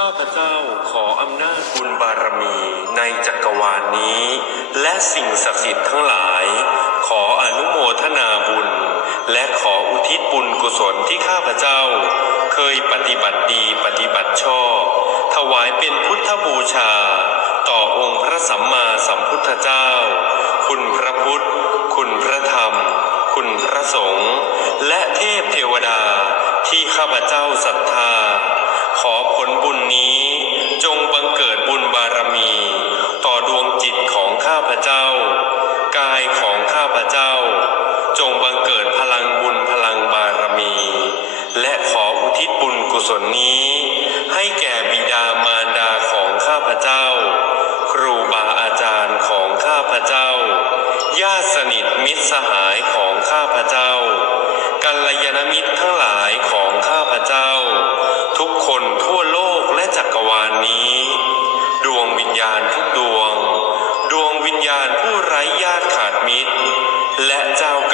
ข้าพเจ้าขออำนาจบุญบารมีในจักรวาลนี้ และสิ่งศักดิ์สิทธิ์ทั้งหลาย ขออนุโมทนาบุญ และขออุทิศบุญกุศลที่ข้าพเจ้า เคยปฏิบัติดีปฏิบัติชอบ ถวายเป็นพุทธบูชา ต่อองค์พระสัมมาสัมพุทธเจ้า คุณพระพุทธ คุณพระธรรม คุณพระสงฆ์และเทพเทวดาที่ข้าพเจ้าศรัทธา ลนี้ ให้แก่บิดามารดาของข้าพเจ้า ครูบาอาจารย์ของข้าพเจ้า ญาติสนิทมิตรสหายของข้าพเจ้า กัลยาณมิตรทั้งหลายของข้าพเจ้า ทุกคนทั่วโลกและจักรวาลนี้ ดวงวิญญาณทุกดวง ดวงวิญญาณผู้ไร้ญาติขาดมิตร และเจ้าก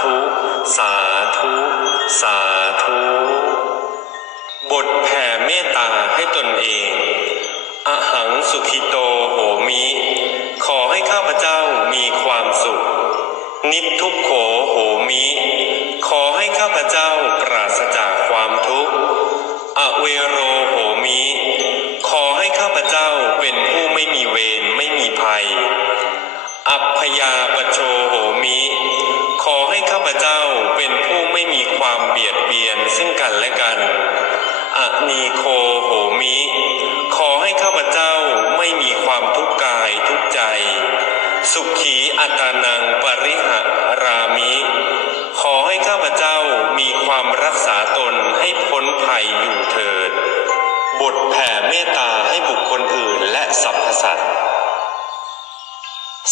ธุ สาธุ สาธุ บทแผ่เมตตาให้ตนเอง อหังสุขิโตโหมิ ขอให้ข้าพเจ้ามีความสุข นิพทุกโขโหมิ ขอให้ข้าพเจ้าปราศจากความทุกข์ อเวโรโหมิ ขอให้ข้าพเจ้าเป็นผู้ไม่มีเวรไม่มีภัย อัพยาปโชโหมิ นีโคโหมิ ขอให้ข้าพเจ้าไม่มีความทุกข์กายทุกข์ใจ สุขีอัตานังปริหะรามิ ขอให้ข้าพเจ้ามีความรักษาตนให้พ้นภัยอยู่เถิด บทแผ่เมตตาให้บุคคลอื่นและสรรพสัตว์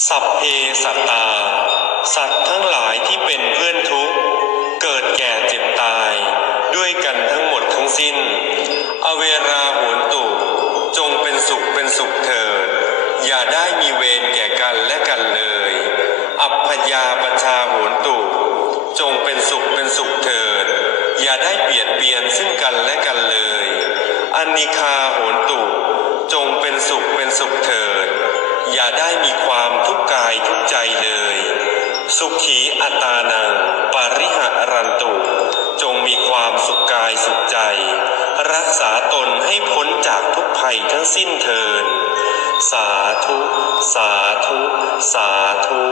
สัพเพสัตตา สัตว์ทั้งหลายที่เป็นเพื่อนทุกข์เกิด สุขเถิด อย่าได้มีเวรแก่กันและกันเลย อัพพยาปชาโหนตุจงเป็นสุขเป็นสุขเถิด อย่าได้เบียดเบียนซึ่งกันและกันเลย อนิคาโหนตุจงเป็นสุขเป็นสุขเถิด อย่าได้มีความทุกข์กายทุกใจเลย สุขีอัตานังปริหะรันตุ จงมีความสุขกายสุขใจ รักษาตนให้พ สิ้นเทิน สาธุ สาธุ สาธุ